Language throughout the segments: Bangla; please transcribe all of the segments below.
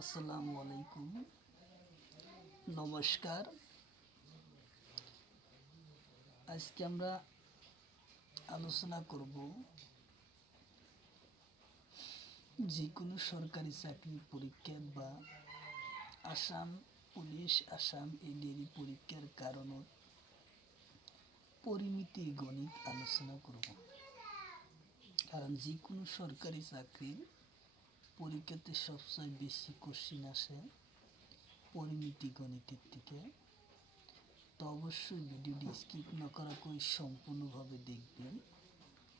আসসালামু আলাইকুম, নমস্কার। আজকে আমরা আলোচনা করব যে কোনো সরকারি চাকরি পরীক্ষা বা আসাম পুলিশ, আসাম এডিআরই পরীক্ষার কারণত পরিমিতি গণিত আলোচনা করব। কারণ যে কোনো সরকারি চাকরির পরীক্ষাতে সবচেয়ে বেশি কোশ্চিন আসে পরিমিতি গণিতের থেকে। তো অবশ্যই ভিডিওটি স্কিপ না করা করে সম্পূর্ণভাবে দেখবেন।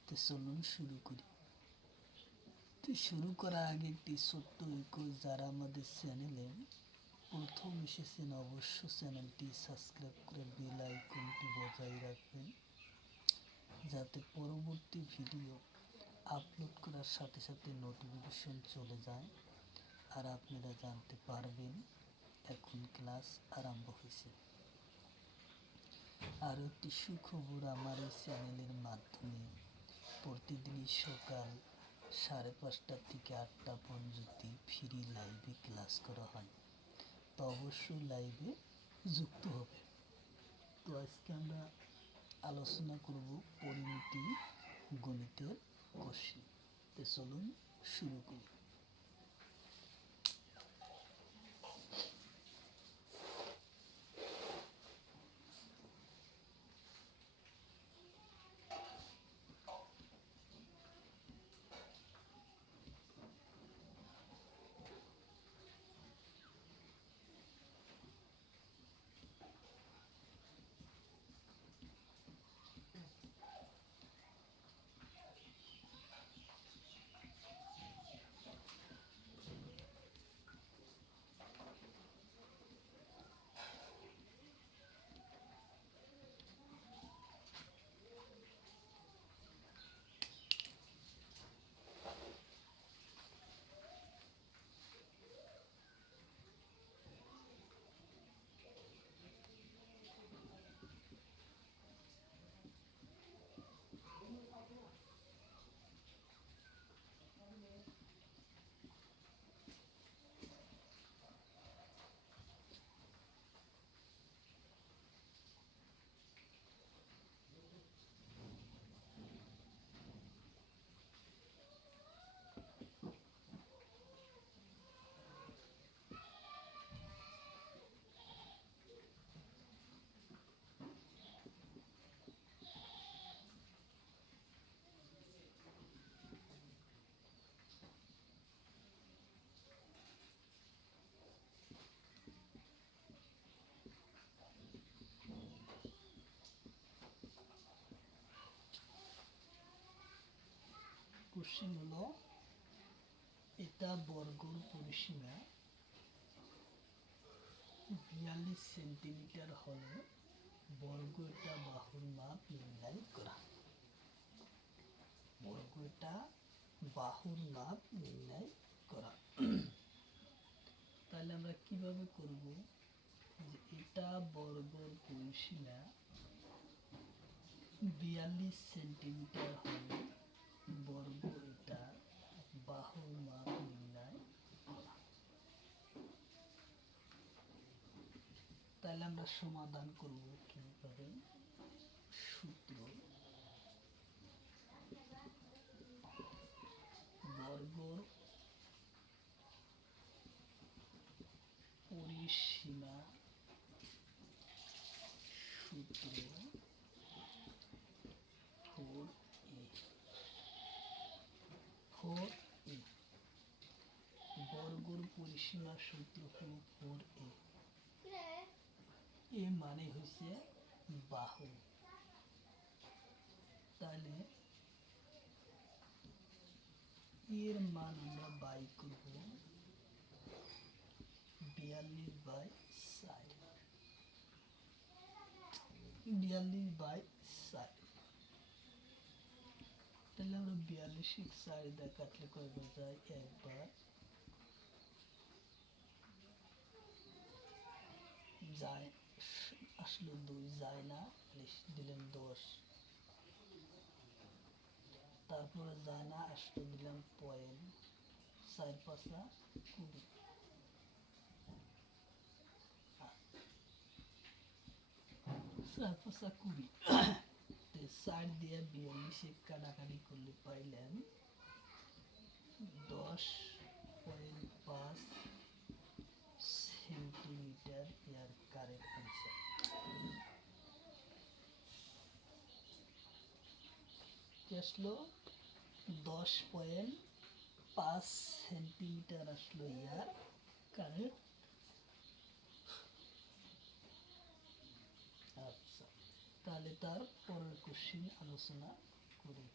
তো চলুন শুরু করি। তো শুরু করার আগে একটি ছোট্ট রিকোয়েস্ট, যারা আমাদের চ্যানেলে প্রথম এসেছেন অবশ্য চ্যানেলটি সাবস্ক্রাইব করে বেল আইকনটি বজায় রাখবেন, যাতে পরবর্তী ভিডিও আপলোড করার সাথে সাথে নোটিফিকেশন চলে যায় আর আপনারা জানতে পারবেন এখন ক্লাস আরম্ভ হয়েছে। আর একটি সুখবর, আমার এই চ্যানেলের মাধ্যমে প্রতিদিনই সকাল 5:30 থেকে 8টা পর্যন্ত ফ্রি লাইভে ক্লাস করা হয়। তো অবশ্যই লাইভে যুক্ত হবে। তো আজকে আমরা আলোচনা করব পরিমিতি গণিতের কোশ্চেন। তো চলুন শুরু করি। কোশ্চেন হলো, এটা বর্গর পরিসীমা 42 সেন্টিমিটার হলে বর্গটা বাহুর মাপ নির্ণয় করা। বর্গটা বাহুর মাপ নির্ণয় করা। তাহলে আমরা কিভাবে করব, যে এটা বর্গর পরিসীমা 42 সেন্টিমিটার হলে বর্গ এটা বাহুর মাপ নির্ণয় করা। তাহলে আমরা সমাধান করব কিভাবে। সূত্র, বর্গর পরিসীমা সূত্র 4a। বর্গর পরিসীমা সূত্র হল 4a। এ মানে হচ্ছে বাহু। তাহলে এর মান আমরা বাই করব 42/4। 42/4। তাহলে আমরা 42/4 দিয়ে কাটলে কয়বার যায়? একবার যায়, আসলো 2 যায় না, দিলাম 10। তারপরে যায় না, আসলো দিলাম পয়েন্ট, 4 5 20। 4 5 20 4 দিয়ে 42 কাটাকাটি করলে পাইলেন 10.5 সেন্টিমিটার এর কারেক্ট অ্যান্সার। কি আসলো? 10.5 সেন্টিমিটার আসলো ইয়ার কারেক্ট। আচ্ছা, তাহলে তার পরের কোশ্চিন আলোচনা করি।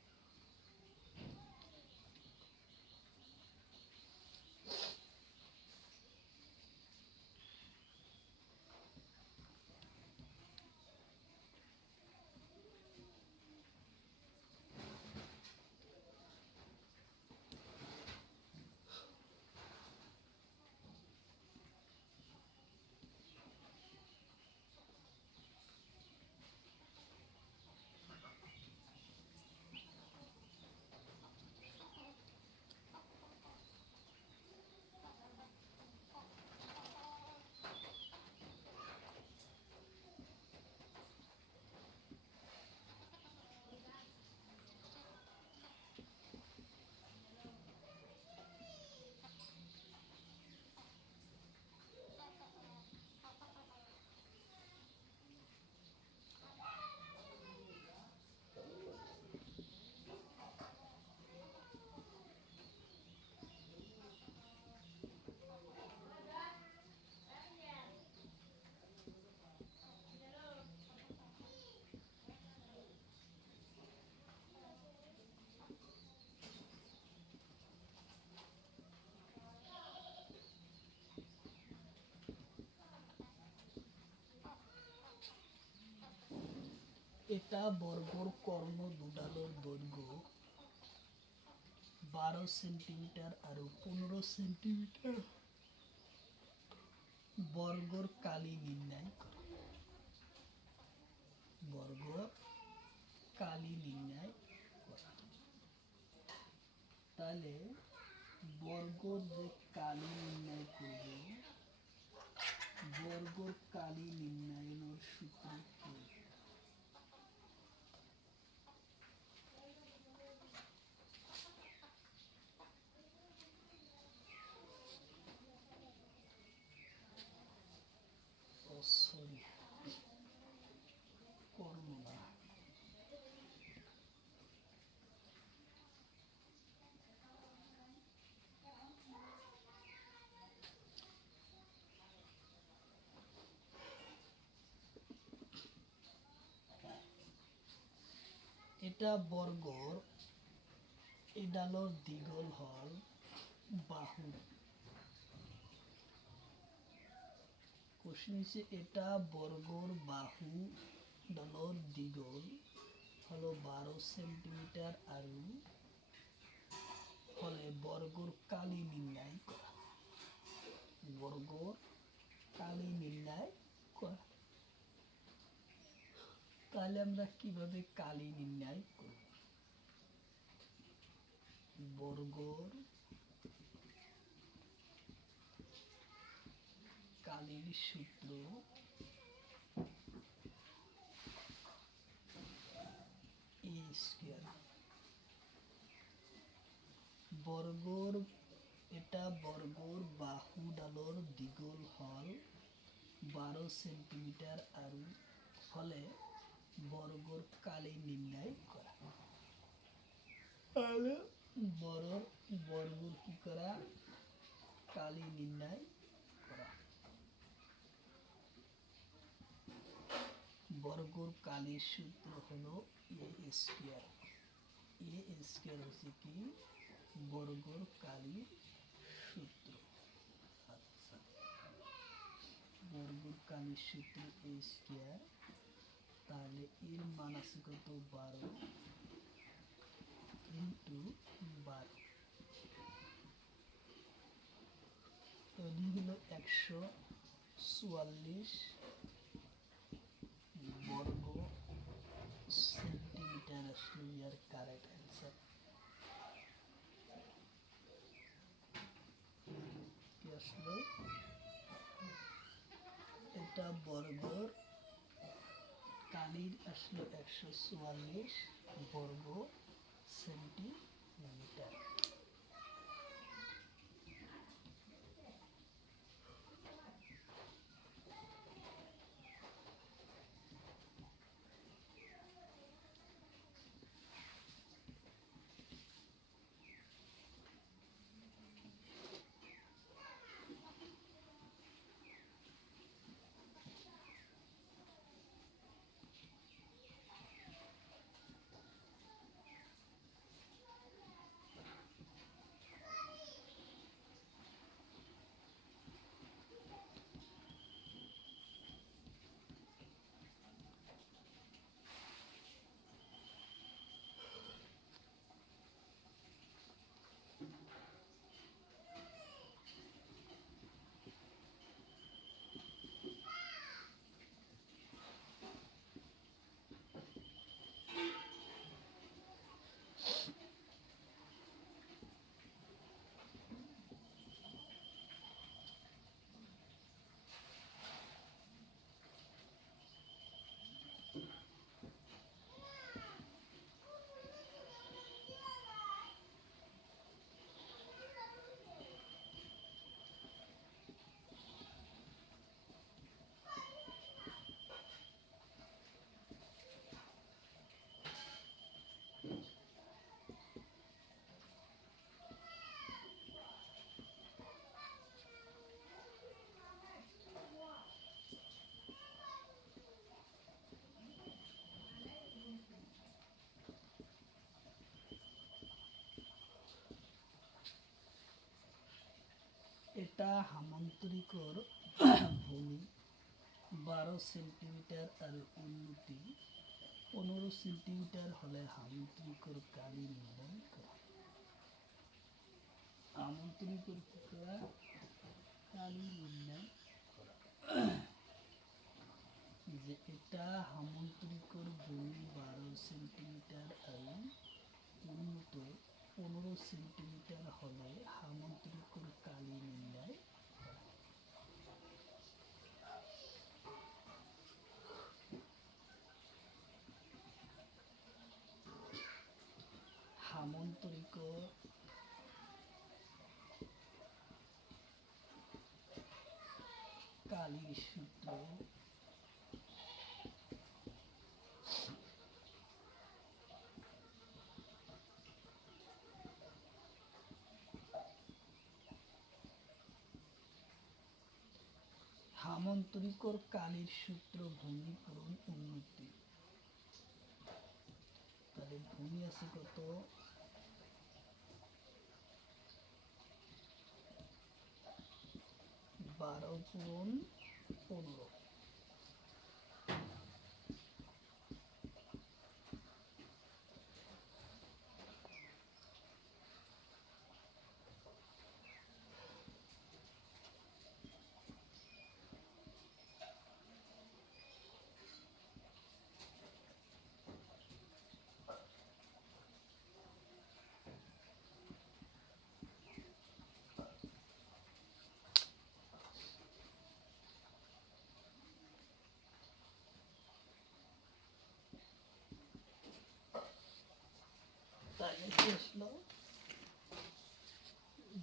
এটা বর্গর কর্ণ দুডালের দৈর্ঘ্য 12 সেন্টিমিটার আর 15 সেন্টিমিটার। বর্গর কালি নির্ণয় করো। বর্গর কালি নির্ণয় করো। তাহলে বর্গর যে কালি নির্ণয় করব, বর্গর কালি নির্ণয়ের সূত্র কি? সরি, করব না। এটা বর্গর এডালর দ্বিগুণ হল বাহু। কোশ্চেন হচ্ছে এটা বর্গর বাহু ডলর দ্বিগুণ হলো 12 সেন্টিমিটার আর ফলে বর্গর কালি নির্ণয় করা। বর্গর কালি নির্ণয় করা। তাহলে আমরা কিভাবে কালি নির্ণয় করব? বর্গর কালির সূত্র এ স্কয়ার। বর্গর এটা বর্গর বাহু ডালর দ্বিগুণ হল 12 সেন্টিমিটার আর ফলে বর্গর কালি নির্ণয় করা। তাহলে বর্গর কি করা? কালি নির্ণয় করা। বর্গর কালির সূত্র হলো এ স্কয়ার। এ স্কয়ার হচ্ছে কি? বর্গর কালির সূত্র। আচ্ছা, বর্গর কালির সূত্র এ স্কয়ার। তাহলে এর মান আছে কত? 12 ইন্টু 12, তৈরি হলো 144 বর্গ সেন্টিমিটার আসলে ইয়ার কারেক্ট অ্যান্সার। কি আসলো? এটা বর্গর কালির আসলো 144 বর্গ সেন্টিমিটার। এটা হামান্তরিকর ভূমি 12 সেন্টিমিটার আর উন্নতি 15 সেন্টিমিটার হলে হামান্তরিকর কালি নির্ণয় করা। হামান্তরিকর কালি নির্ণয় করা। যে এটা হামান্তরিকর ভূমি 12 সেন্টিমিটার আর উন্নত 15 সেন্টিমিটার হলে হামান্তরিকর কালি নির্ণয় করা। হামান্তরিকর কালির সূত্র হামান্তরিকর কালির সূত্র ভূমি পূরণ উন্নতি। তাহলে ভূমি আছে কত 12 পূরণ 15।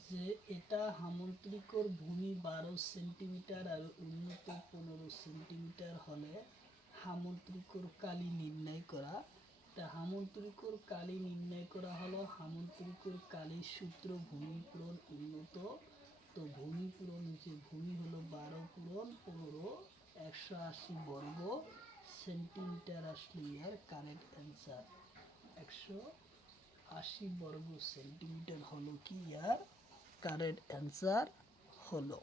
যে এটা হামান্তরিকর ভূমি 12 সেন্টিমিটার আর উন্নত 15 সেন্টিমিটার হলে হামান্তরিকর কালি নির্ণয় করা। তা হামান্তরিকর কালি নির্ণয় করা হলো হামান্তরিকর কালির সূত্র ভূমি পূরণ উন্নত। তো ভূমি পূরণ হচ্ছে ভূমি হলো 12 পূরণ 15 180 বর্গ সেন্টিমিটার আসলে ইয়ার কারেক্ট অ্যান্সার। 180 বর্গ সেন্টিমিটার হলো কি ইয়ার কারেক্ট অ্যান্সার হলো।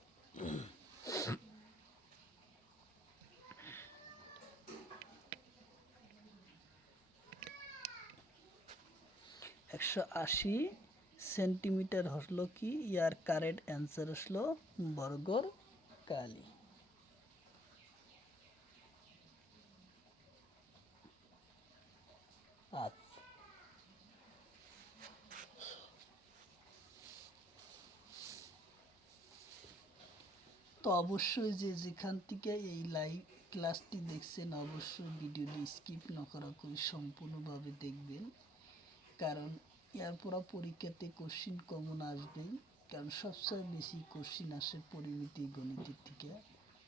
180 সেন্টিমিটার হলো কি ইয়ার কারেক্ট অ্যান্সার হলো বর্গর কালি। আচ্ছা, তো অবশ্যই যে যেখান থেকে এই লাইভ ক্লাসটি দেখছেন অবশ্যই ভিডিওটি স্কিপ না করা করে সম্পূর্ণভাবে দেখবেন, কারণ এরপর পরীক্ষাতে কোশ্চিন কমন আসবে। কারণ সবচেয়ে বেশি কোশ্চিন আসে পরিমিতি গণিতের থেকে।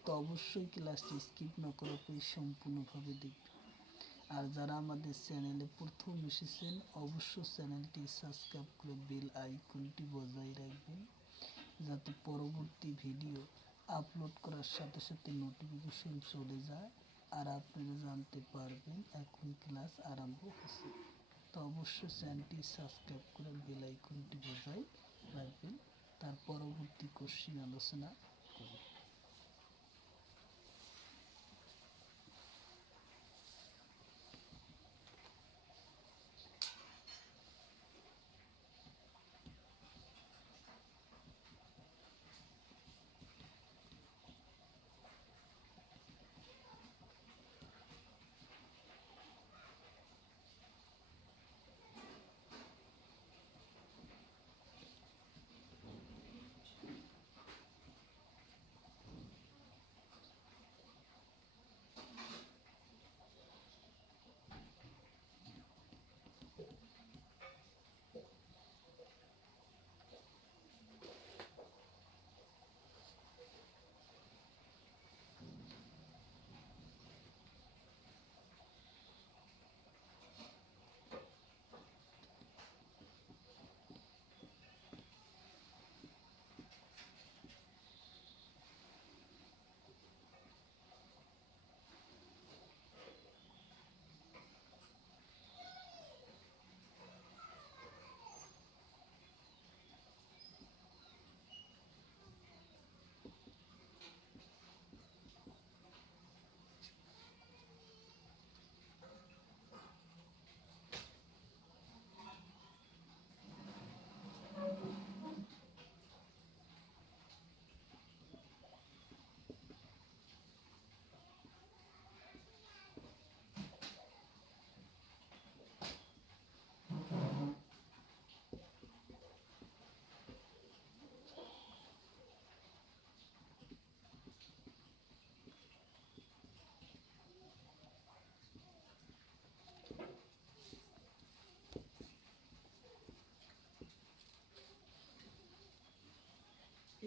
তো অবশ্যই ক্লাসটি স্কিপ না করা করে সম্পূর্ণভাবে দেখবেন। আর যারা আমাদের চ্যানেলে প্রথম এসেছেন অবশ্যই চ্যানেলটি সাবস্ক্রাইব করে বেল আইকনটি বজায় রাখবেন, যাতে পরবর্তী ভিডিও আপলোড করার সাথে সাথে নোটিফিকেশন চলে যায় আর আপনারা জানতে পারবেন এখন ক্লাস আরম্ভ হচ্ছে। তো অবশ্যই চ্যানেলটি সাবস্ক্রাইব করে বেল আইকনটি বজায় রাখবেন। তার পরবর্তী কোশ্চিন আলোচনা করব।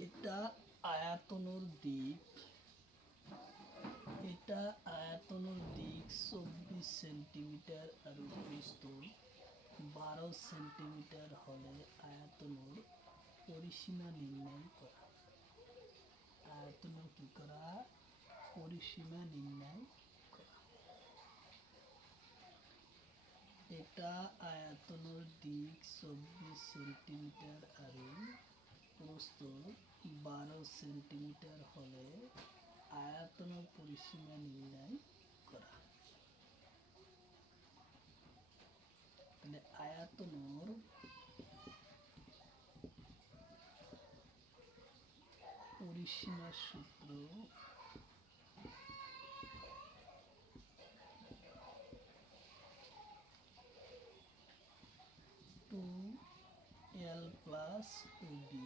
এটা আয়তনের দিক, এটা আয়তনের দিক 24 সেন্টিমিটার আর প্রস্থ 12 সেন্টিমিটার হলে আয়তনের পরিসীমা নির্ণয় করা। আয়তনের কি করা? পরিসীমা নির্ণয় করা। এটা আয়তনের দিক 24 সেন্টিমিটার আর প্রস্থ 12 সেন্টিমিটার হলে আয়তনের পরিসীমা নির্ণয় করা। তাহলে আয়তনের পরিসীমার সূত্র টু এল প্লাস বি।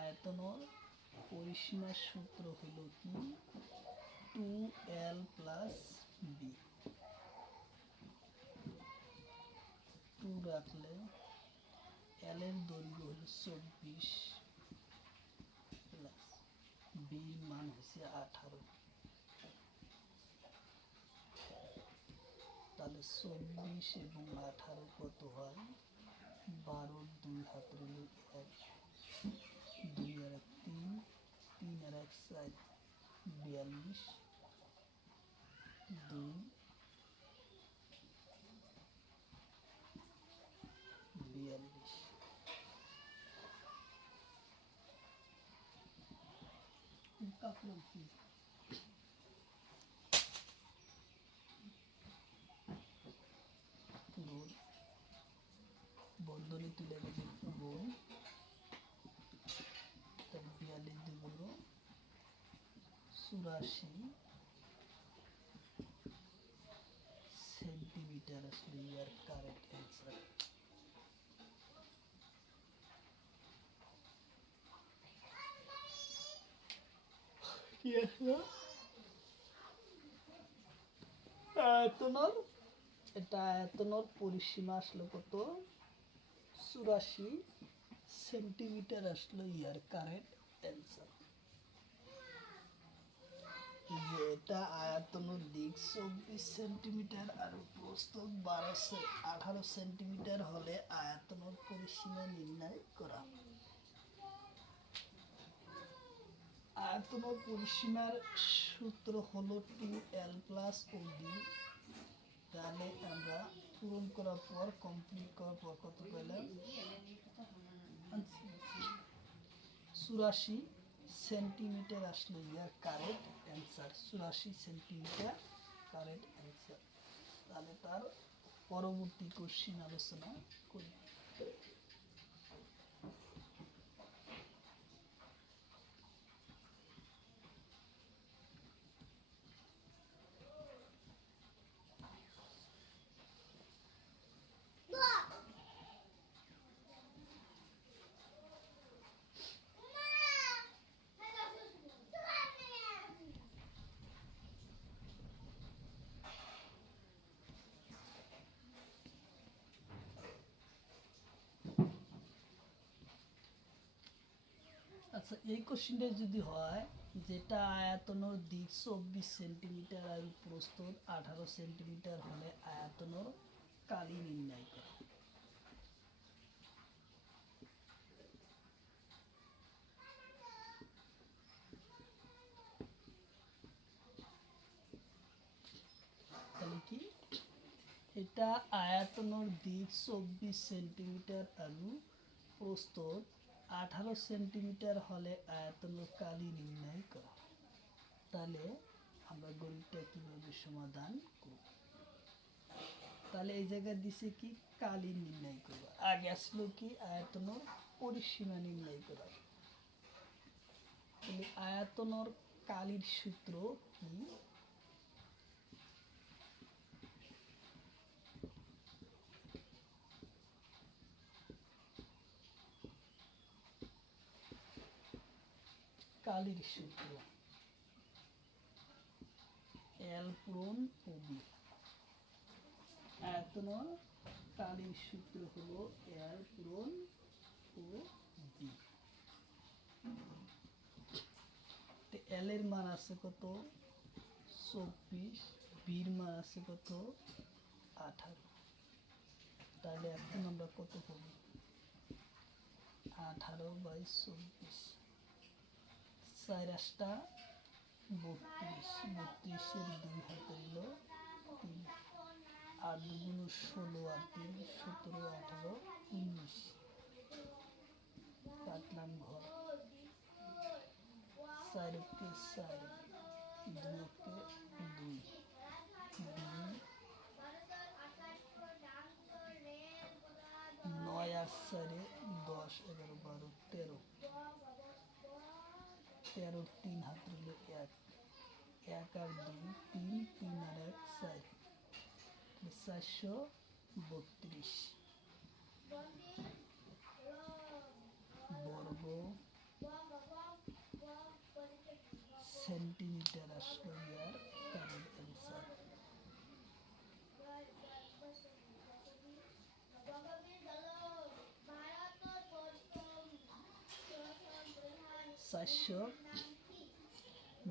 আয়তনের পরিসীমার সূত্র হলো কি? 2l plus B. 2 রাখলে এল এর দৈর্ঘ্য হলো 24 প্লাস বি মান হচ্ছে 18। তাহলে 24 এবং 18 কত হয়? 12 2 হাতের হলো 1, 2 আর 1 3, 3 আর 1 4, 42, 2 42। কাপড় কি গুণ বন্ধনী তুলে গেছে গুণ, তার 42 দুগুণ 84 সেন্টিমিটার আসলে ইয়ার কারেক্ট অ্যান্সার। কি আসলো? আয়তনর এটা আয়তনর পরিসীমা আসলো কত 84 সেন্টিমিটার আসলো ইয়ার কারেন্ট অ্যান্সার। যে এটা আয়তনের দিক 24 সেন্টিমিটার আর প্রস্থ 18 সেন্টিমিটার হলে আয়তনের পরিসীমা নির্ণয় করা। আয়তনের পরিসীমার সূত্র হলো 2l প্লাস OD। তাহলে আমরা পূরণ করার পর কমপ্লিট করার পর কত পেলাম 84 সেন্টিমিটার আসলো ইয়ার correct answer. 84 centimetre correct answer. তাহলে তার পরবর্তী কোশ্চিন আলোচনা করি। আচ্ছা, এই কোশ্চিনটা যদি হয় যেটা আয়তনের দিক 24 সেন্টিমিটার আর প্রস্থ 18 সেন্টিমিটার হলে আয়তনের কালি নির্ণয় করা। তাহলে কি এটা আয়তনের দিক 24 সেন্টিমিটার আর প্রস্থ 18 সেন্টিমিটার হলে আয়তনের কালি নির্ণয় করা। তাহলে আমরা গণিতটা কিভাবে সমাধান করব? তাহলে এই জায়গায় দিছে কি কালি নির্ণয় করব। আগে আসলো কি আয়তনের পরিসীমা নির্ণয় করা। তাহলে আয়তনের কালির সূত্র কি? কালির সূত্র L পূরণ OB। আয়তনের কালির সূত্র হলো L পূরণ OB। L এর মান আছে কত 24, B এর মান আছে কত 18। তাহলে এখন আমরা কত পাবো 18/24, 4 8টা 32, 32-এর 2 হাতে হলো 3, 8 2 16 আর 3 17 18 19, কাটলাম ঘর 4 কে 4, 2 কে 2, 9 আর 4 10 11 12 13, 13 3 হাতে হলো 1, 1 আর 2 3, 3 আর 1 4, 432 বর্গ সেন্টিমিটার আসলো ইয়ার কারেন্ট অ্যান্সার। চারশো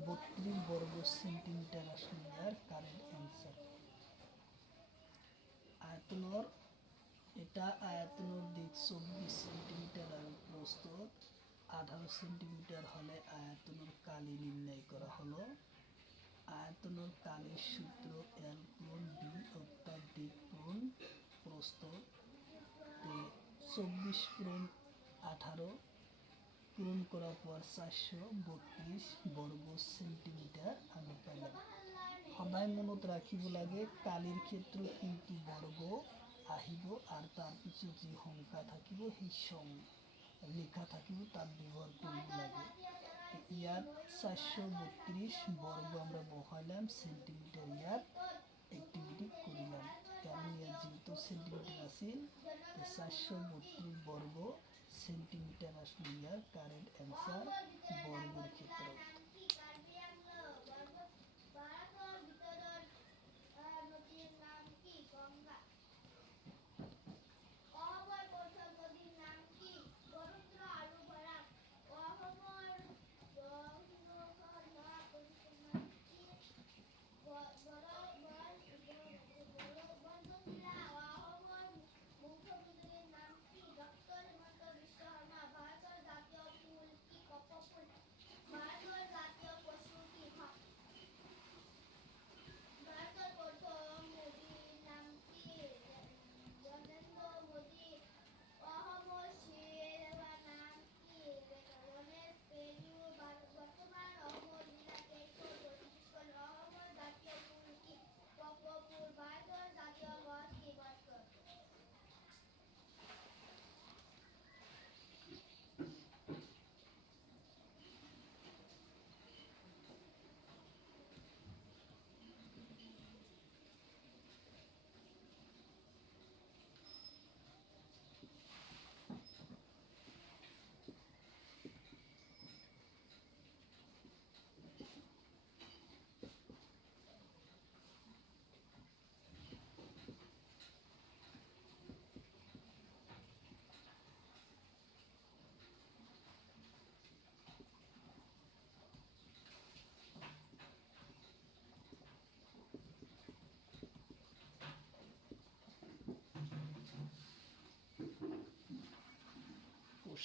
32 বর্গ সেন্টিমিটার আসলো ইয়ার কারেন্ট অ্যান্সার। আয়তনের এটা আয়তনের দিক 24 সেন্টিমিটার আর প্রস্থ 18 সেন্টিমিটার হলে আয়তনের কালি নির্ণয় করা হলো। আয়তনের কালির সূত্র L পূরণ B, অর্থাৎ দিক পূরণ প্রস্থ। 24 পূরণ 18 পূরণ করার পর 432 বর্গ সেন্টিমিটার আমি পেলাম। সদায় মনত রাখিব লাগে কালির ক্ষেত্র কিন্তু বর্গ আহিব আর তার পিছু যে সংখ্যা থাকিব সেই লেখা থাকিব তার ব্যবহার করব লাগে। ইয়াত 432 বর্গ আমরা বসাইলাম সেন্টিমিটার ইয়াত অ্যাক্টিভিটি করিলাম, কারণ ইয়াত যেহেতু সেন্টিমিটার আছিল 432 বর্গ সেন্টিমিটার আসলে ইয়ার কারেন্ট অ্যান্সার বর্গের ক্ষেত্রে।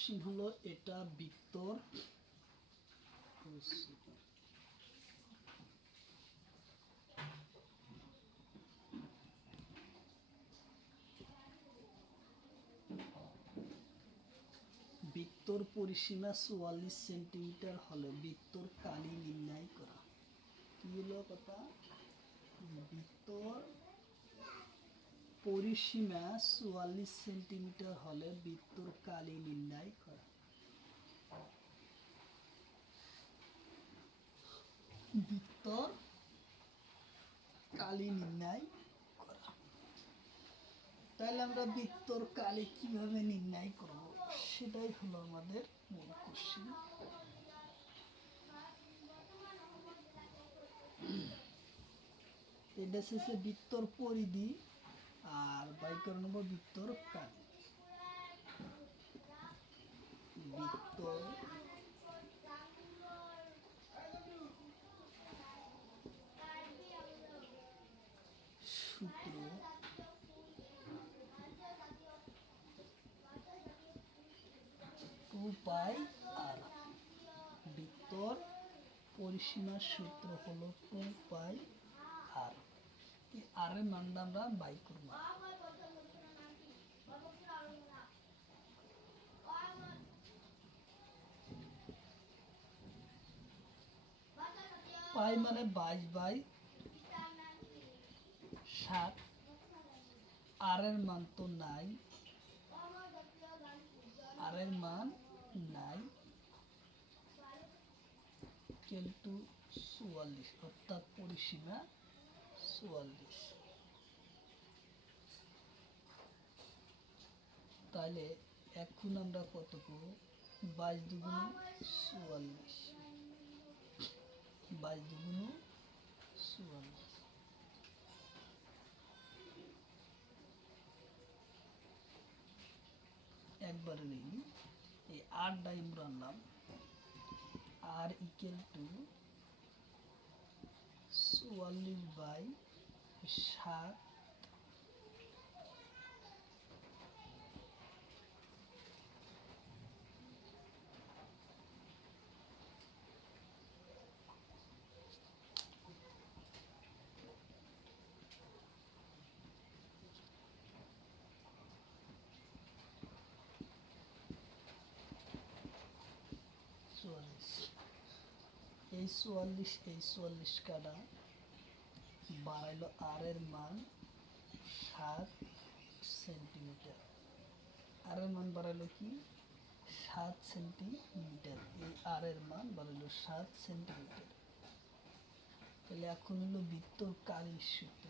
কোশ্চিন হলো এটা বৃত্তর বৃত্তর পরিসীমা 44 সেন্টিমিটার হলে বৃত্তর কালি নির্ণয় করা। কি হলো কথা? বৃত্তর পরিসীমা 44 সেন্টিমিটার হলে বৃত্তর কালি নির্ণয় করা। বৃত্তর কালি নির্ণয় করা। তাহলে আমরা বৃত্তর কালি কিভাবে নির্ণয় করব সেটাই হলো আমাদের মূল কোশ্চেন। এটা শেষে বৃত্তর পরিধি আর বাই করে নেব বৃত্তর কালি। বৃত্তর সূত্র টু পাই আর। বৃত্তর পরিসীমার সূত্র হলো 2 পাই আর। এই আর এর মানটা আমরা বাই করব। পাই মানে 22/7। আর এর মান তো নাই, আর এর মান নাই, কিন্তু 44 অর্থাৎ পরিসীমা 44। তাহলে এখন আমরা কত করব? 22 দুগুণ 44, 22 দুগুণ 44। একবারে নেই, এই আর ডাইম রাখলাম। আর ইকুয়াল টু 44/7 44। এই 44 কাটা বাড়াইলো আর এর মান 7 সেন্টিমিটার। আর এর মান বাড়াইলো কি 7 সেন্টিমিটার। এই আর এর মান বাড়াইলো 7 সেন্টিমিটার। তাহলে এখন হলো বৃত্তর কালির সূত্র।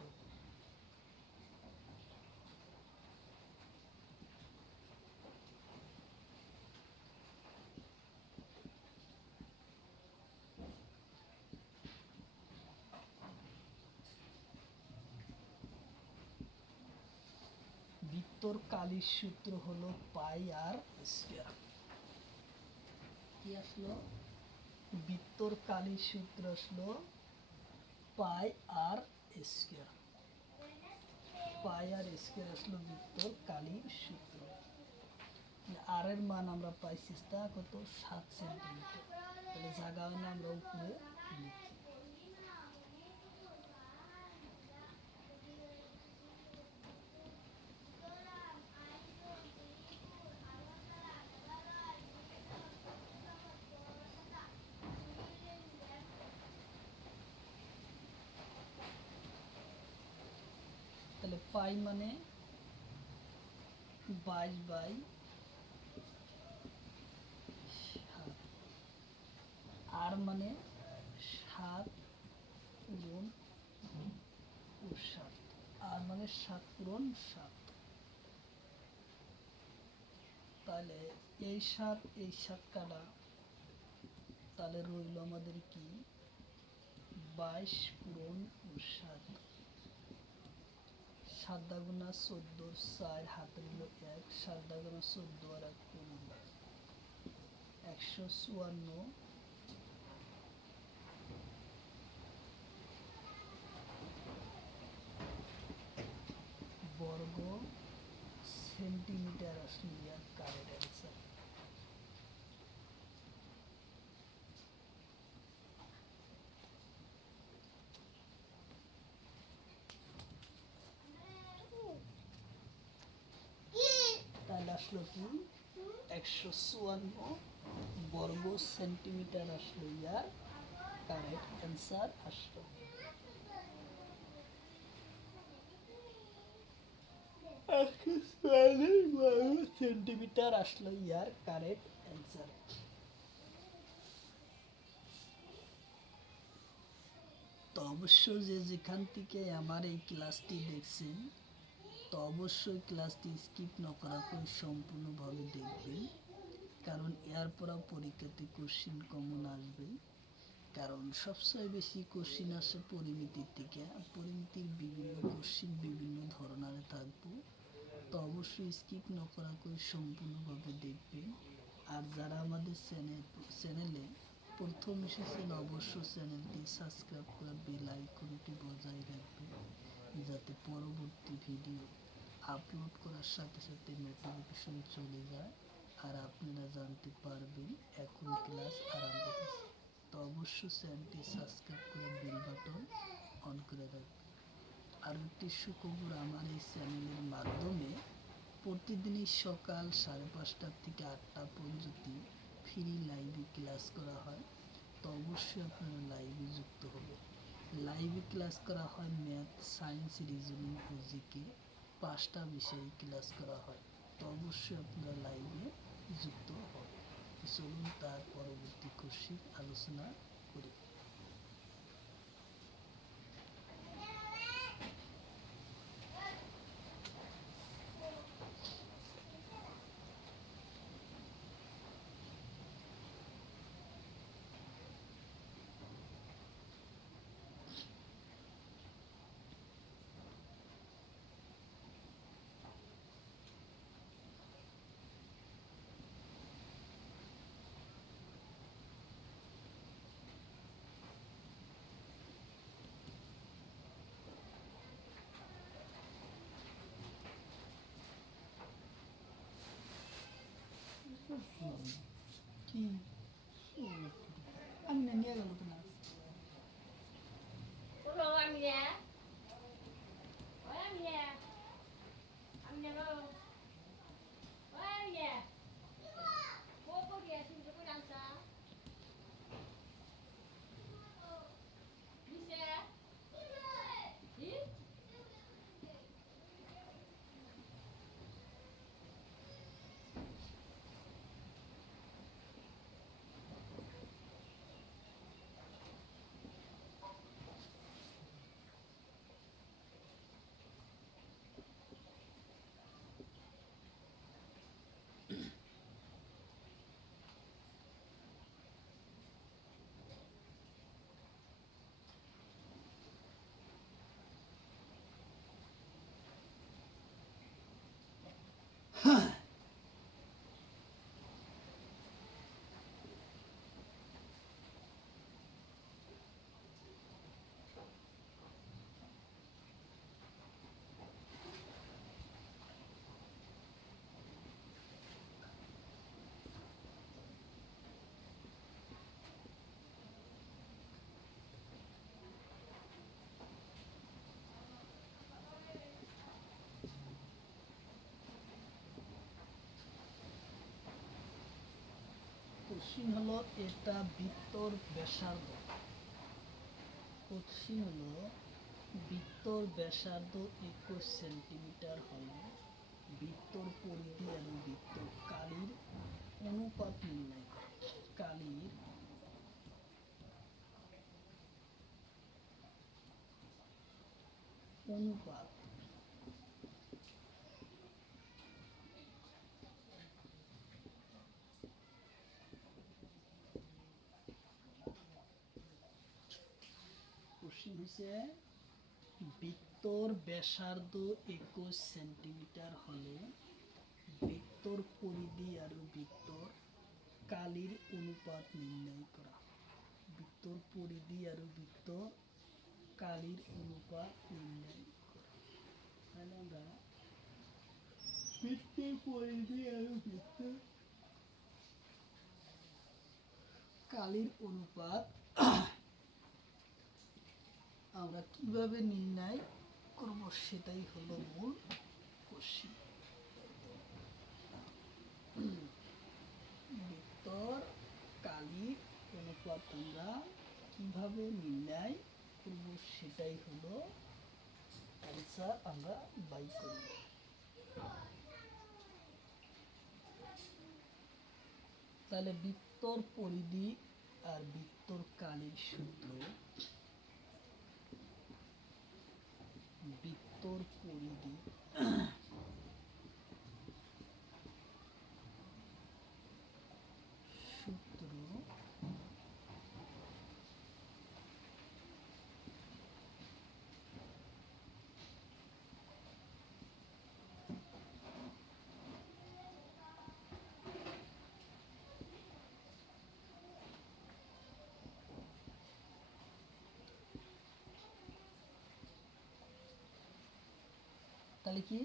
বৃত্তর কালির সূত্র হলো পাই আর স্কয়ার। কি আসলো? বৃত্তর কালির সূত্র আসলো পাই আর স্কয়ার। পাই আর স্কয়ার আসলো বৃত্তর কালির সূত্র। আর এর মান আমরা পাইছি তা কত? 7 সেন্টিমিটার। তাহলে জায়গা হলে আমরা উপরে লিখি। তাহলে পাই মানে 22/7, আর মানে 7 পূরণ 7, আর মানে 7 পূরণ 7। তাহলে এই 7 কাটা, তাহলে রইল আমাদের কি 22 পূরণ 7। 7 দাগুনা 14, 4 হাতে রইল 1, 7 দাগুনা 14 আর 1 15, 154 বর্গ সেন্টিমিটার আসলে কারেক্ট অ্যান্সার। আসলো কি 154 বর্গ সেন্টিমিটার আসলো ইয়ার কারেক্ট অ্যান্সার আসলো। সেন্টিমিটার আসলো ইয়ার কারেক্ট অ্যান্সার। তো অবশ্যই যেখান থেকে আমার এই ক্লাসটি দেখছেন, তো অবশ্যই ক্লাসটি স্কিপ না করা করে সম্পূর্ণভাবে দেখবেন, কারণ এরপরও পরীক্ষাতে কোশ্চিন কমন আসবে। কারণ সবচেয়ে বেশি কোশ্চিন আসে পরিমিতির থেকে, পরিমিতির বিভিন্ন কোশ্চিন বিভিন্ন ধরনের থাকবে। তো অবশ্যই স্কিপ না করা করে সম্পূর্ণভাবে দেখবেন। আর যারা আমাদের চ্যানেলে প্রথম এসেছেন অবশ্যই চ্যানেলটি সাবস্ক্রাইব করে বেল আইকনটি বজায় রাখবেন, যাতে পরবর্তী ভিডিও আপলোড করার সাথে সাথে নোটিফিকেশন চলে যায় আর আপনারা জানতে পারবেন এখন ক্লাস আরম্ভ হয়েছে। তো অবশ্যই চ্যানেলটি সাবস্ক্রাইব করে বেল বাটন অন করে রাখবেন। আর একটি সুখবর, আমার এই চ্যানেলের মাধ্যমে প্রতিদিনই সকাল 5:30 থেকে 8টা পর্যন্ত ফ্রি লাইভে ক্লাস করা হয়। তো অবশ্যই আপনারা লাইভে যুক্ত হবে। লাইভে ক্লাস করা হয় ম্যাথ, সায়েন্স, রিজনিং ও জিকে 5টা বিষয়ে ক্লাস করা হয়। তো অবশ্যই আপনারা লাইভে যুক্ত হবে। চলুন তার পরবর্তী কোশ্চিন আলোচনা করি। কি আমি নিয়ে গেল না কোশ্চিন হলো এটা বৃত্তর ব্যাসার্ধ। কোশ্চিন হলো বৃত্তর ব্যাসার্ধ 21 সেন্টিমিটার হলে বৃত্তর পরিধি এবং বৃত্তর কালির অনুপাত নির্ণয় করে। কালির অনুপাত কোশ্চিন হচ্ছে বৃত্তর ব্যাসার্ধ 21 সেন্টিমিটার হলে বৃত্তর পরিধি আর বৃত্তর কালির অনুপাত নির্ণয় করা। বৃত্তর পরিধি আর বৃত্তর কালির অনুপাত নির্ণয় করা। তাহলে আমরা বৃত্তের পরিধি আর বৃত্তর কালির অনুপাত আমরা কিভাবে নির্ণয় করব সেটাই হলো মূল কোশ্চিন। আমরা কিভাবে নির্ণয় করব সেটাই হলো অ্যান্সার আমরা বাই করব। তাহলে বৃত্তর পরিধি আর বৃত্তর কালির সূত্র, বৃত্তর পরিধি সূত্র তাহলে কি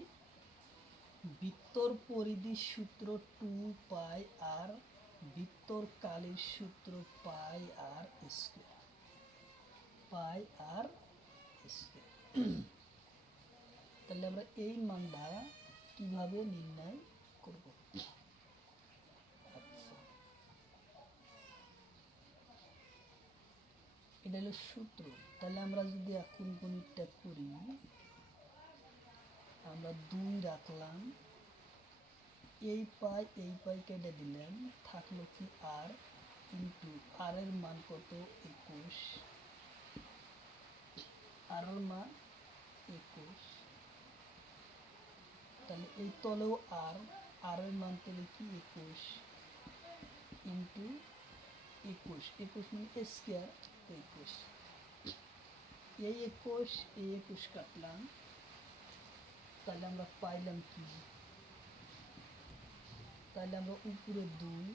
বৃত্তর পরিধির সূত্র 2 পাই আর, বৃত্তর কালির সূত্র পাই আর স্কয়ার, পাই আর স্কয়ার। তাহলে আমরা এই মানটা কিভাবে নির্ণয় করব? আচ্ছা, এটা হলো সূত্র। তাহলে আমরা যদি এখন গণিতটা করি, আমরা 2 রাখলাম, এই পাই কেটে দিলেন, থাকলো কি আর, ইন্টু আর এর মান কত 21, আর এর মান 21। তাহলে এই তলেও আর এর মান তাহলে কি 21 ইন্টু 21 মানে স্কয়ার 21। এই 21 কাটলাম, তাহলে আমরা পাইলাম কি? তাহলে আমরা উপরে 2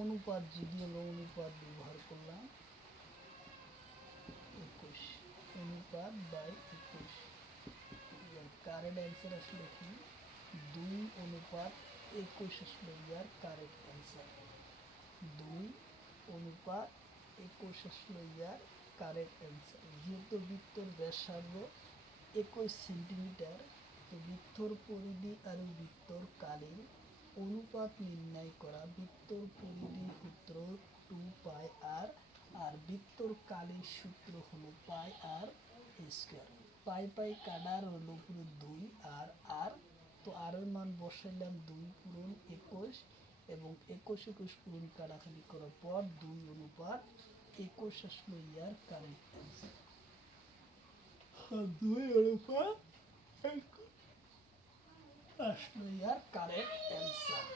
অনুপাত, যদি আমরা অনুপাত ব্যবহার করলাম 21 অনুপাত বাই 21, কারেন্ট অ্যান্সার আসলে কি 2:21 আসলে ইয়ার কারেক্ট অ্যান্সার। 2:21 আসলে ইয়ার কারেক্ট অ্যান্সার। যেহেতু বৃত্তর ব্যাসার্ধ 21 সেন্টিমিটার, তো বৃত্তর পরিধি আর বৃত্তর কালির অনুপাত নির্ণয় করা, বৃত্তর পরিধি সূত্র 2 পাই আর, আর বৃত্তর কালির সূত্র হলো পাই আর স্কয়ার। পাই কাটার হলো পুরো 2 আর, তো আর এর মান বসাইলাম 2 পূরণ 21, এবং 21 পূরণ কাটাকাটি করার পর 2:21 আসলো ইয়ার কারেক্ট অ্যান্সার। 2:21 আসলো ইয়ার কারেক্ট অ্যান্সার।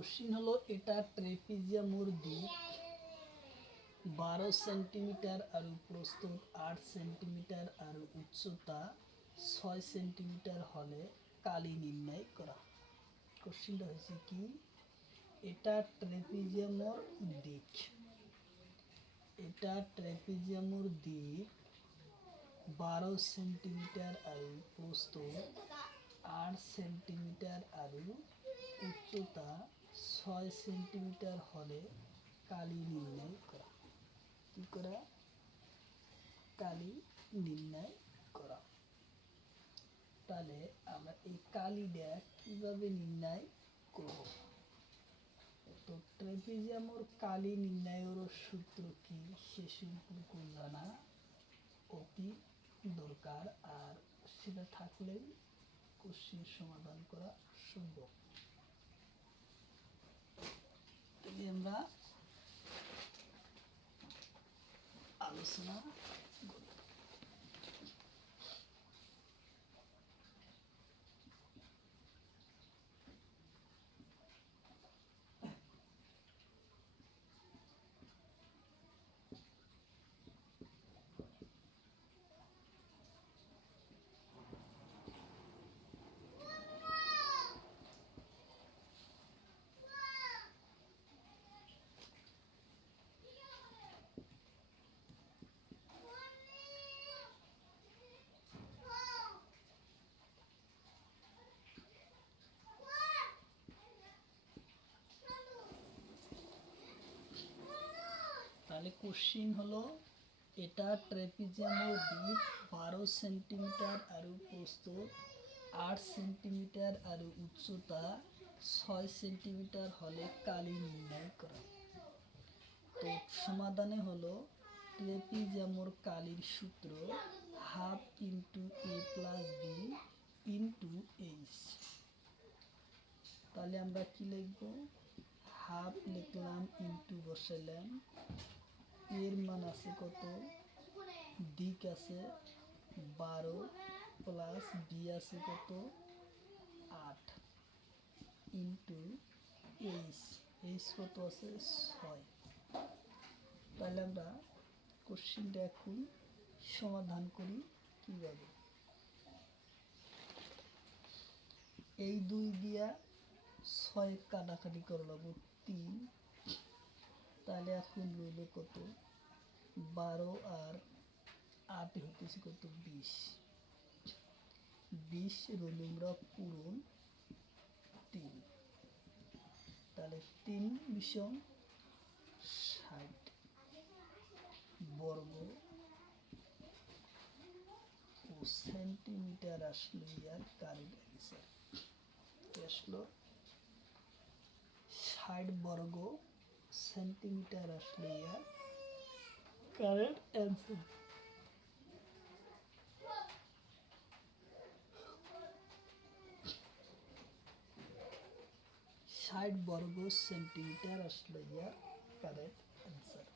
কোশ্চিন হলো এটা ট্রেপিজিয়ামর দিক 12 সেন্টিমিটার আর প্রস্থ 8 সেন্টিমিটার আর উচ্চতা 6 সেন্টিমিটার হলে কালি নির্ণয় করা। কোশ্চিনটা হয়েছে কি, এটা ট্রেপিজিয়ামর দিক, এটা ট্রেপিজিয়ামর দিক 12 সেন্টিমিটার আর প্রস্থ 8 সেন্টিমিটার আর উচ্চতা 6 সেন্টিমিটার হলে কালি নির্ণয় করা। কি করা? কালি নির্ণয় করা। তাহলে আমরা এই কালিটা কিভাবে নির্ণয় করব? তো ট্রেপিজিয়ামর কালি নির্ণয়ের সূত্র কি সে সম্পর্কে জানা অতি দরকার, আর সেটা থাকলেই কোশ্চিন সমাধান করা সম্ভব। তাহলে আমরা আলোচনা করব। তাহলে কোশ্চিন হলো এটা ট্রেপিজিয়ামের দিক 12 সেন্টিমিটার আর প্রস্থ 8 সেন্টিমিটার আর উচ্চতা 6 সেন্টিমিটার হলে কালি নির্ণয় করা। তো সমাধানে হলো ট্রেপিজিয়ামের কালির সূত্র হাফ ইন্টু এ প্লাস বি ইন্টু এইচ। তাহলে আমরা কি লিখব? হাফ লিখলাম, ইন্টু বসাইলাম, এর মান আছে কত, দিক আছে 12 প্লাস বি আছে কত 8 ইন্টু এইচ, এইচ কত আছে 6। তাহলে আমরা কোশ্চিনটা এখন সমাধান করি কিভাবে। এই 2 দিয়া 6 কাটাকাটি করে নেব 3, তাহলে এখন রইল কত 12 আর 8 হতেছে কত 20, 20 রইল আমরা পূরণ 3, তাহলে 3 বিষম 60 বর্গ ও সেন্টিমিটার আসলো ইয়ার কারেন্ট অ্যান্সার। আসলো 60 বর্গ সেন্টিমিটার আসলো ইয়ার কারেন্ট অ্যান্সার। 60 বর্গ সেন্টিমিটার আসলো ইয়ার কারেন্ট অ্যান্সার।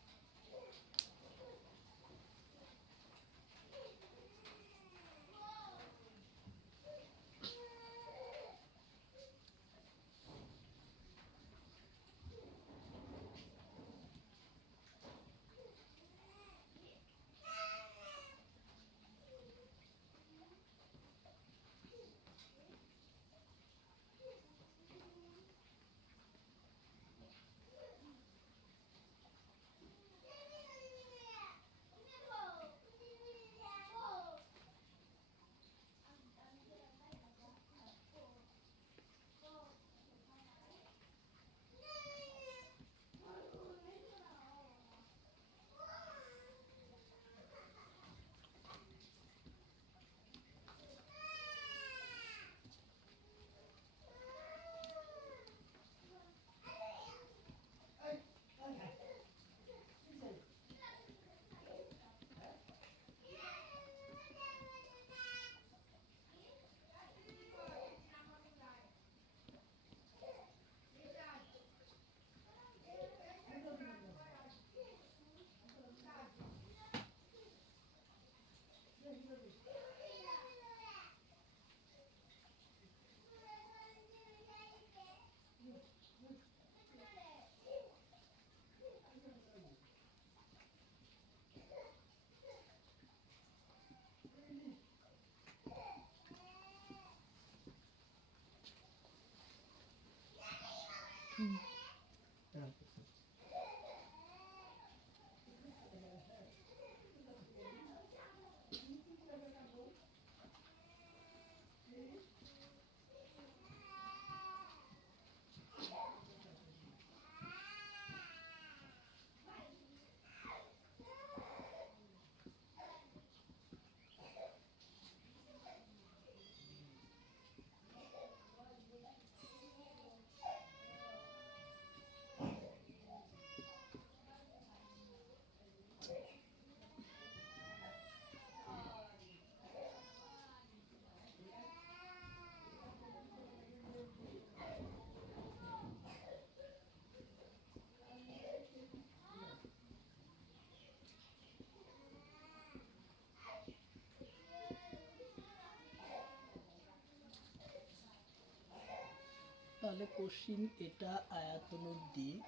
তাহলে কোশ্চিন এটা আয়তনের দিক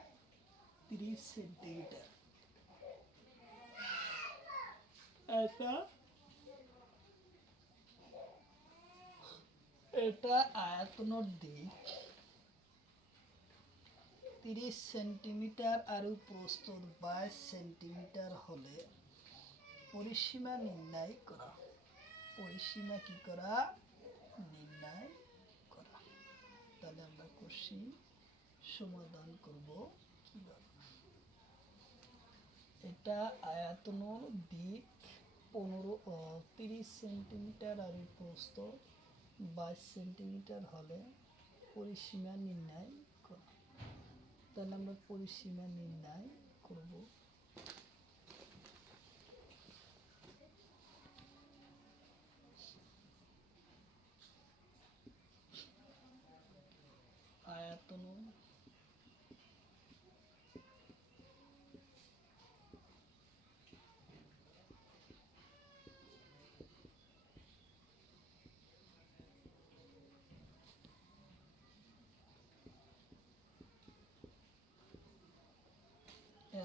30 সেন্টিমিটার, এটা এটা আয়তনের দিক 30 সেন্টিমিটার আর প্রস্থ 22 সেন্টিমিটার হলে পরিসীমা নির্ণয় করা। পরিসীমা কি করা? নির্ণয় করা। তাহলে আমরা কোশ্চিন সমাধান করব কিভাবে। এটা আয়তনের দিক 30 সেন্টিমিটার আর প্রস্থ 22 সেন্টিমিটার হলে পরিসীমা নির্ণয় করা। তাহলে আমরা পরিসীমা নির্ণয় করব। আয়তন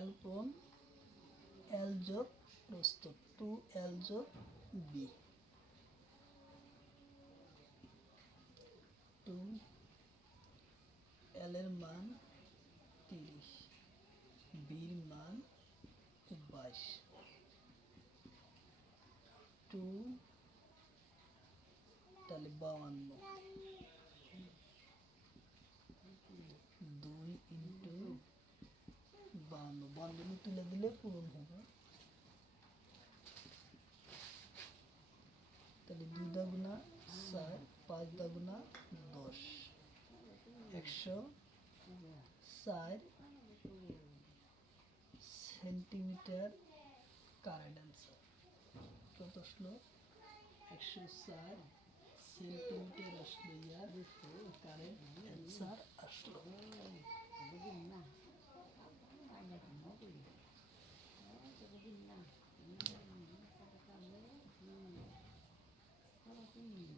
L কোণ L যোগ প্রস্থ 2L যোগ B, 2L এর মান 30, B এর মান 22, 2 তাহলে 52, 2 ইন্টু 52 বন্ধনী তুলে দিলে পূরণ হবে। তাহলে 2 দাগুনা 4, 5 দাগুনা 10, 104 সেন্টিমিটার কারেন্ট অ্যান্সার। কত আসলো? 104 সেন্টিমিটার আসলো, ইয়ার কারেন্ট অ্যান্সার আসলো।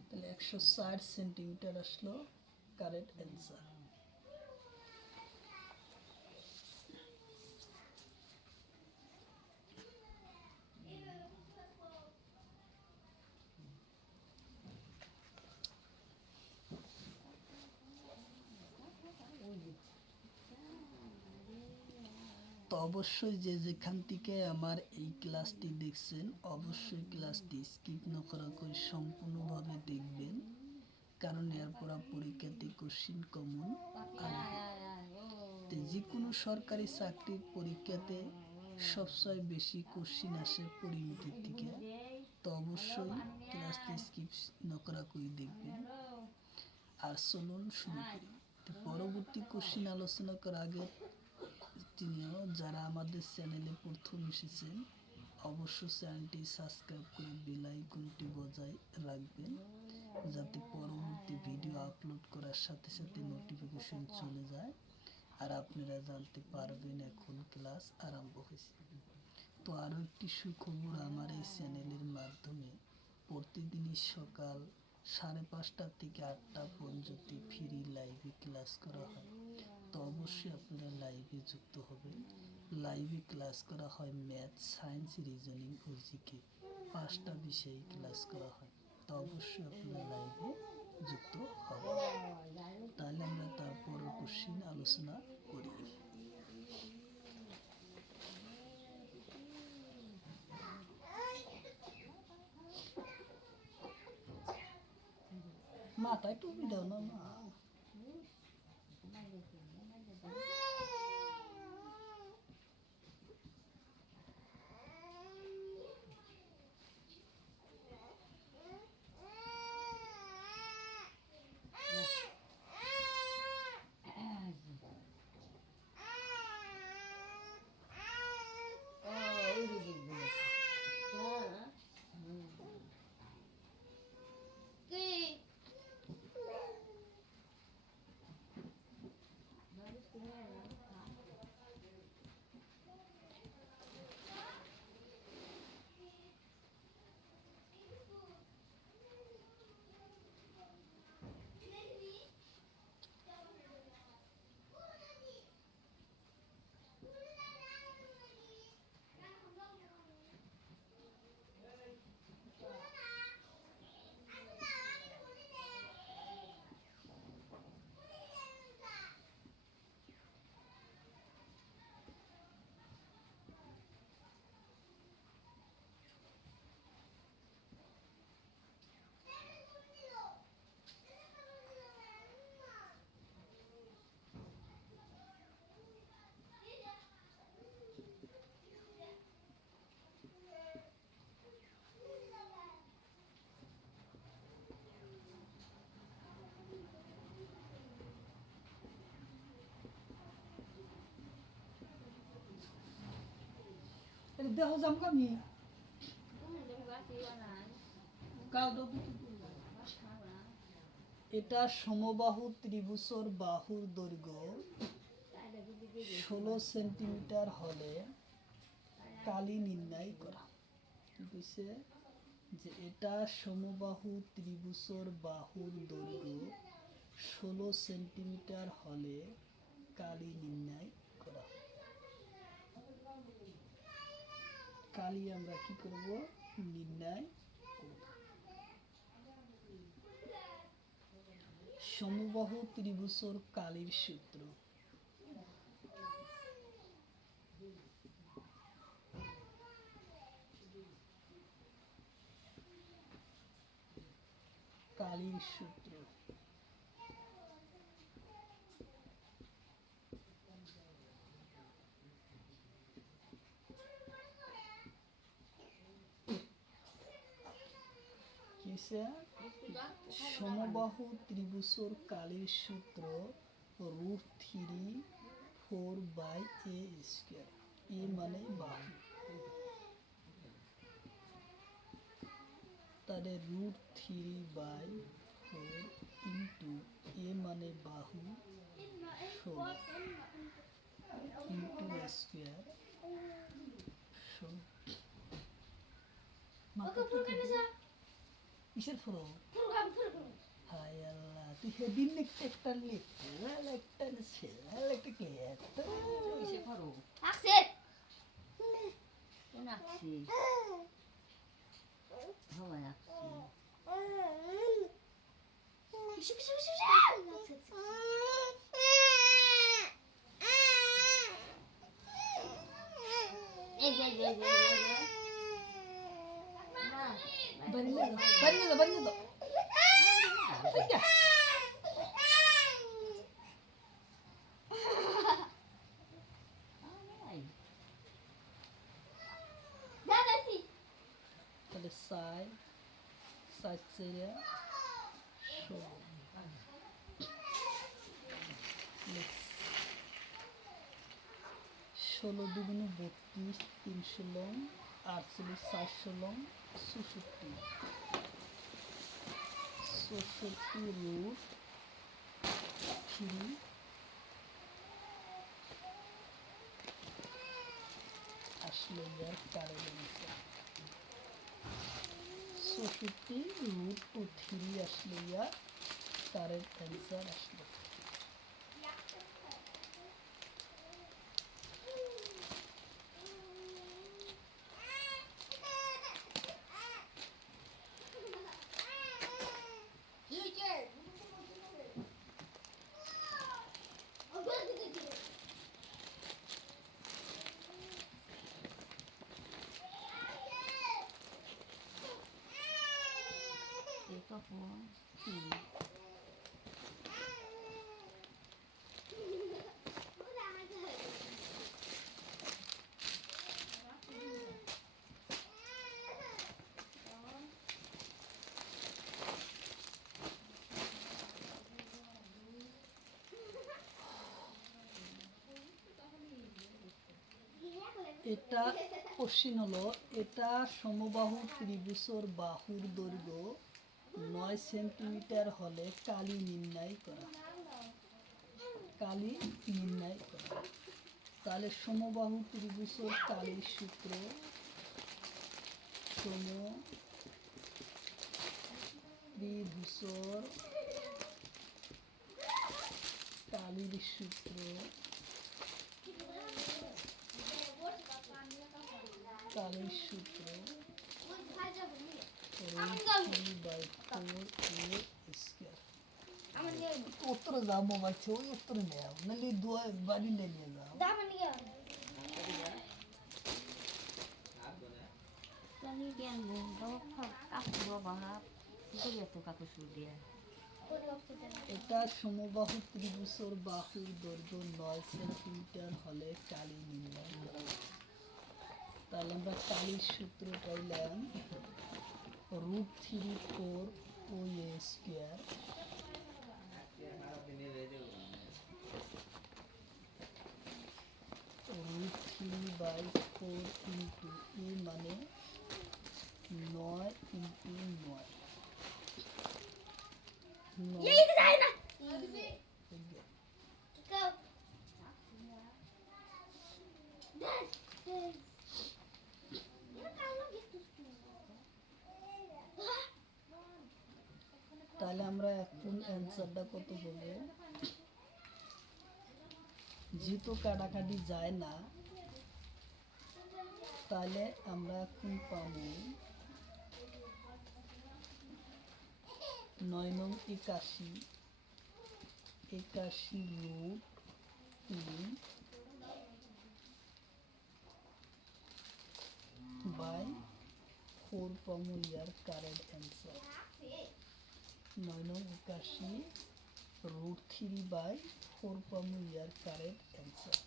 তাহলে 160 সেন্টিমিটার আসলো কারেন্ট অ্যান্সার। তো অবশ্যই যে যেখান থেকে আমার এই ক্লাসটি দেখছেন অবশ্যই ক্লাসটি স্কিপ না করা করে সম্পূর্ণভাবে দেখবেন, কারণ এরপর পরীক্ষাতে কোশ্চিন কমন আসবে। তো যে কোনো সরকারি চাকরির পরীক্ষাতে সবচেয়ে বেশি কোশ্চিন আসে পরিমিতির থেকে। তো অবশ্যই ক্লাসটি স্কিপ না করা করে দেখবেন। আর চলুন শুরু করি। তো পরবর্তী কোশ্চিন আলোচনা করার আগে তিনিও যারা আমাদের চ্যানেলে প্রথম এসেছেন অবশ্যই চ্যানেলটি সাবস্ক্রাইব করে বেল আইকনটি বজায় রাখবেন, যাতে পরবর্তী ভিডিও আপলোড করার সাথে সাথে নোটিফিকেশন চলে যায় আর আপনারা জানতে পারবেন এখন ক্লাস আরম্ভ হয়েছে। তো আরও একটি সুখবর, আমার এই চ্যানেলের মাধ্যমে প্রতিদিনই সকাল 5:30 থেকে 8টা পর্যন্ত ফ্রি লাইভে ক্লাস করা হয়। তো অবশ্যই আপনারা লাইভে যুক্ত হবেন। লাইভে ক্লাস করা হয় ম্যাথ, সায়েন্স, রিজনিং ও জিকে 5টা বিষয়ে ক্লাস করা হয়। তো অবশ্যই আপনারা লাইভে যুক্ত হবেন। তাহলে আমরা তারপর কোশ্চিন আলোচনা করি। মাথায় টুপি দাও না মা। দেহ জামকামি এটা সমবাহু ত্রিভুজের বাহুর দৈর্ঘ্য 16 সেন্টিমিটার হলে কালি নির্ণয় করা। কি কইছে যে এটা সমবাহু ত্রিভুজের বাহুর দৈর্ঘ্য 16 সেন্টিমিটার হলে কালি নির্ণয় করা। কালি আমরা কি করব নির্ণয় করব। সমবাহু ত্রিভুজের কালির সূত্র কালির সূত্র কিসে সমবাহু ত্রিভুজের কালির সূত্র √3/4/a²। এ মানে বাহু, তাহলে √3/4 ইন্টু এ মানে বাহু 16 ইন্টু a স্কয়ার। কিসের ফরক? হায় আল্লাহ, তুই সেদিন লিখতে একটা লিখতে একটা একটা কে কিসে করো? কোন আছি? হয় আছি। বানিয়ে দাও তাহলে 16 দুগুণে 32, 300 লং 48, 400 লং 64 √3 আসলে ইয়ার কারেন্ট অ্যান্সার 64 √3 আসলে ইয়ার কারেন্ট অ্যান্সার আসলো। এটা কোশ্চিন হলো, এটা সমবাহু ত্রিভুজের বাহুর দৈর্ঘ্য 9 সেন্টিমিটার হলে কালি নির্ণয় করা। কালি নির্ণয় করা, তাহলে সমবাহু ত্রিভুজের কালির সূত্র ত্রিভুজের কালির সূত্র কালির সূত্র উত্তরে যাও, মোবাইল ওই উত্তরে নেও, নাহলে বাড়ি নিয়ে যাও। এটা সমবাহু ত্রিভুজের বাহুর দৈর্ঘ্য 9 সেন্টিমিটার হলে কালি নির্ণয় করা। তাহলে আমরা কালির সূত্র পাইলাম √3/4/a² √3 3/4 ইন্টু এ মানে 9 ইন্টু 9 তাহলে আমরা এখন অ্যান্সারটা কত বলবো? যেহেতু কাটাকাটি যায় না, তাহলে আমরা এখন পাবো 9 নং 81 √3 বাই 4 পাবো ইয়ার কারেন্ট অ্যান্সার। 9 নং 81 √3 বাই 4 পাবো ইয়ার কারেন্ট অ্যান্সার।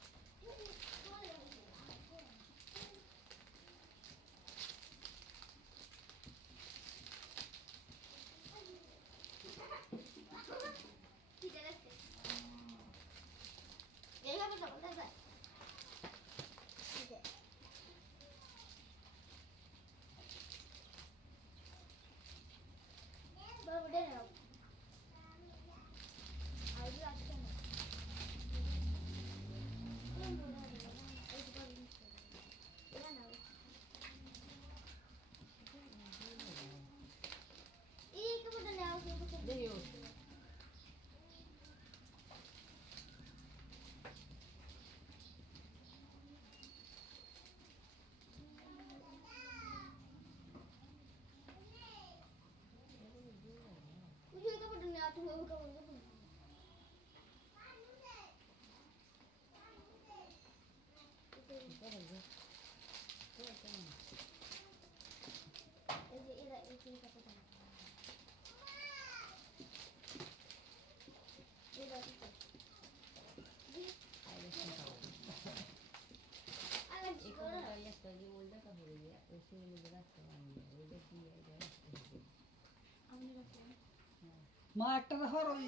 মা একটা হর ওই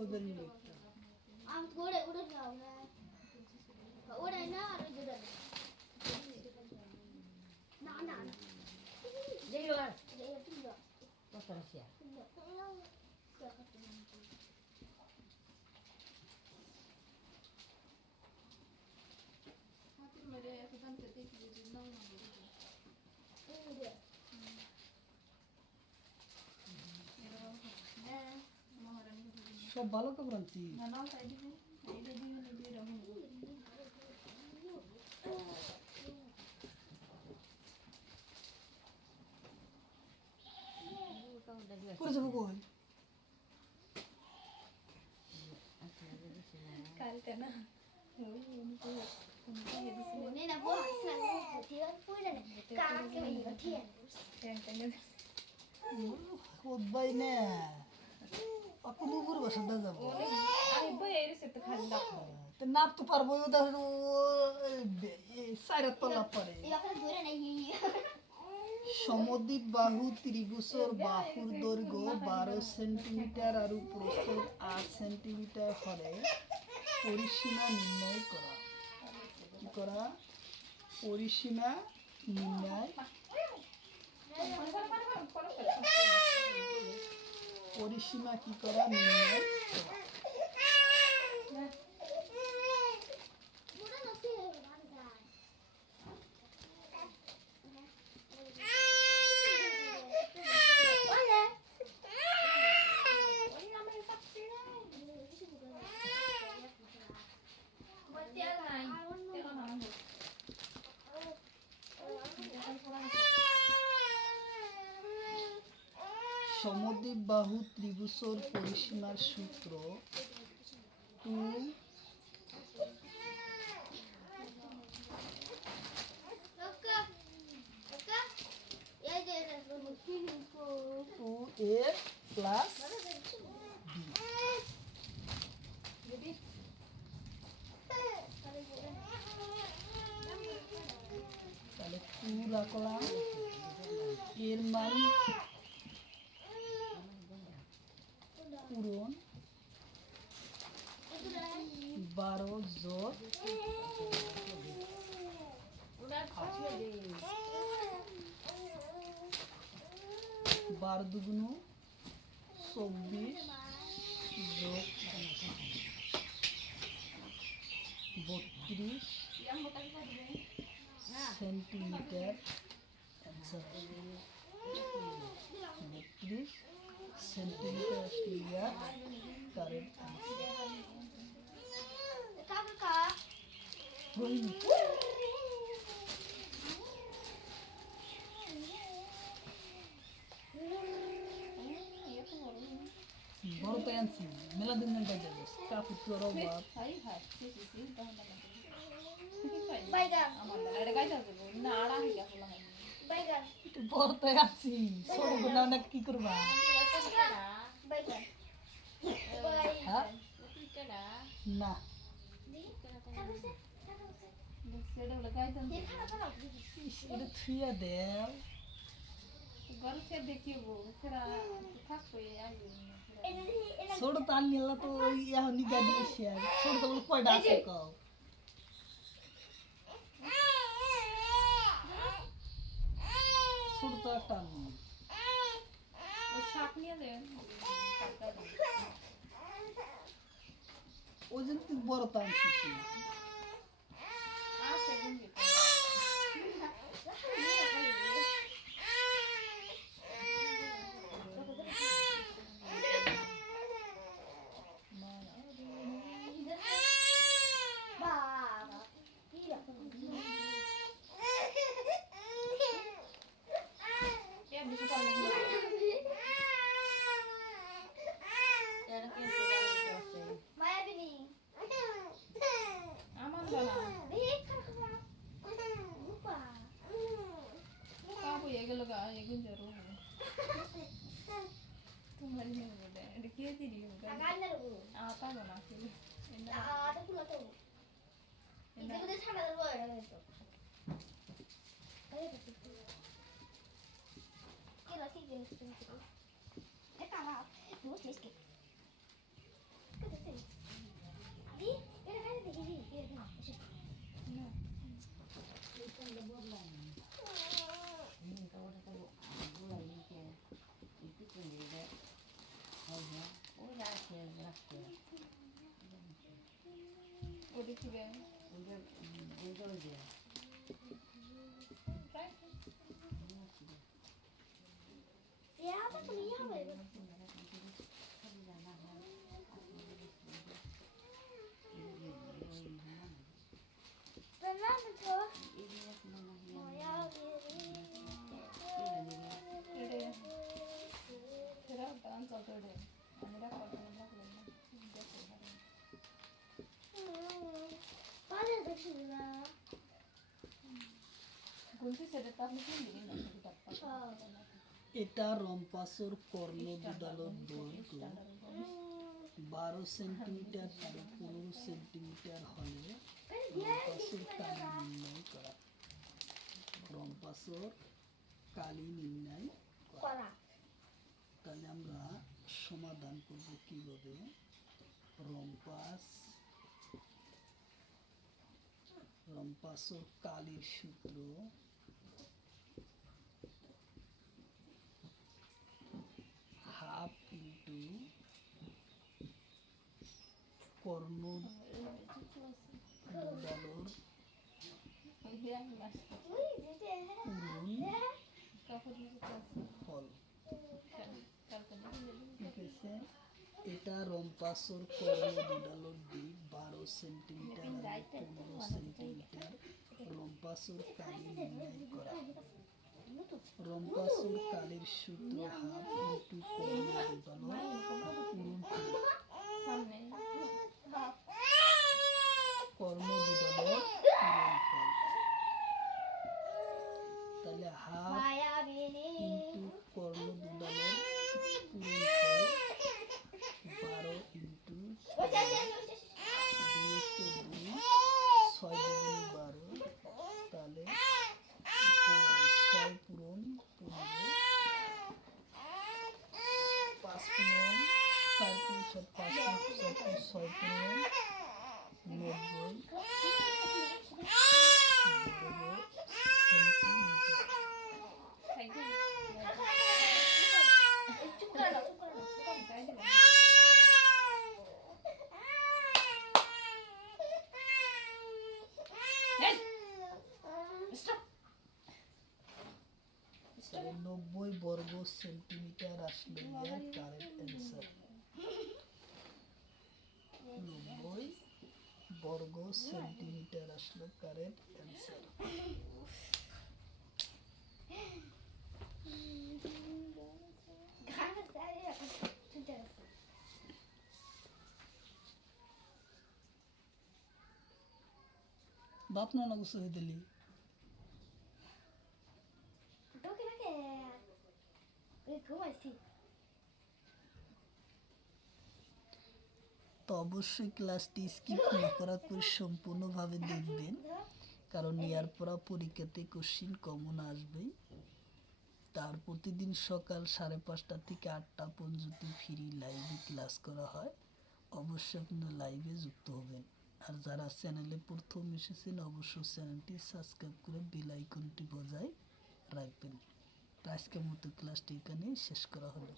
ওদের I'm good at what now. But what I know, I do that. No. Jaiwan. They have to go. Kota Rusia. সব ভালো তো ব্রান্তি করে যাবো কই কালকে না Nên là vô hỏi sang một tí nữa vui này cả cái mình có thiện কোথায় না আপনি উপর বসে যাবো তো নাপ তো পারবো সাইরাত তলা পরে Yêu cái vui này gì Somdwip বাহু ত্রিভুজের বাহুর দৈর্ঘ্য 12 সেন্টিমিটার আর প্রস্থ 8 সেন্টিমিটার হলে পরিসীমা নির্ণয় করা। কি করা? পরিসীমা নির্ণয় পরিসীমা কি করা? নির্ণয় করা। Bữa đó nó kia rồi bạn dài Ôi nè Ôi nó mới bắt xí đấy Somdwip বাহু ত্রিভুজের পরিসীমার সূত্র 2 2a প্লাস b। তাহলে 2 রাখলাম, এর মান পূরণ 12 যোগ ফাটিয়ে দে 12 দুগুণ 24 যোগ 32 centimetre answer 32 centimetre square correct answer কাকা রোহিণী বড় তো আনছি মেলা দিন মেলা যাবে কাপু তোর বাপ বাইগান বাইগান বড় তো আনছি ছোট গুলো না কি করবা বাইগান হ্যাঁ না ইস, এটা থুইয়া দেও ছোট তো আনলা তো এখন নিকা দিস ছোট তো বলে কয়টা আছে কও ছোট তো একটা আনলি ওই জন্য তুই বড় তো আনছিস বাবা কি রকম মায়াবিনী রূপা গান্ডার গো আটা পুরো তো ইতে ছাড়া দেবো এটা তো কি রাখি জিনিস তুমি এটা না বহুত মিষ্টি দি এটা খাই দেখি দি এটা না ya apa tuh ya apa ya benar betul mau ya paling kecil এটা রম্পাসর কর্ণ দুডালর দৈর্ঘ্য 12 সেন্টিমিটার থেকে 15 সেন্টিমিটার হলে রম্পাসর কালি নির্ণয় করা রম্পাসর কালি নির্ণয় করা করা তাহলে আমরা সমাধান করব কিভাবে রম্পাসর কালির সূত্র হাফ ইন্টু কর্ণ দুডালর তুই যেতে পূরণ ফল ঠিক আছে এটা রম্পাসর কর্ণ দুডালর দিক 12 সেন্টিমিটার আর 15 সেন্টিমিটার রম্পাসর কালি নির্ণয় করা রম্পাসর কালির সূত্র হাফ ইন্টু কর্ণ দুডালর পূরণ ফল কর্ণ দুডালর পূরণ ফল তাহলে হাফ মায়াবিনী ইন্টু কর্ণ দুডালর পূরণ ফল 12 ইন্টু 2 6 12 তাহলে 6 পূরণ 15 5 পূরণ 4 পূরণ 7 5 পূরণ 6 পূরণ 90 6 তাহলে 90 বর্গ সেন্টিমিটার আসলো ইয়ার কারেক্ট অ্যান্সার। 90 বর্গ সেন্টিমিটার আসলো কারেক্ট অ্যান্সার। গান আছে শুনতে আছে বাপ না না গুছো দিলি তোকে নাকি ওই ঘুমাইছি তো অবশ্যই ক্লাসটি স্কিপ না করা করে সম্পূর্ণভাবে দেখবেন, কারণ ইয়ার পরা পরীক্ষাতে কোশ্চিন কমন আসবেই। তার প্রতিদিন সকাল 5:30 থেকে 8টা পর্যন্ত ফ্রি লাইভে ক্লাস করা হয়। অবশ্যই আপনারা লাইভে যুক্ত হবেন। আর যারা চ্যানেলে প্রথম এসেছেন অবশ্যই চ্যানেলটি সাবস্ক্রাইব করে বেল আইকনটি বজায় রাখবেন। তো আজকের মতো ক্লাসটি এখানে শেষ করা হলো।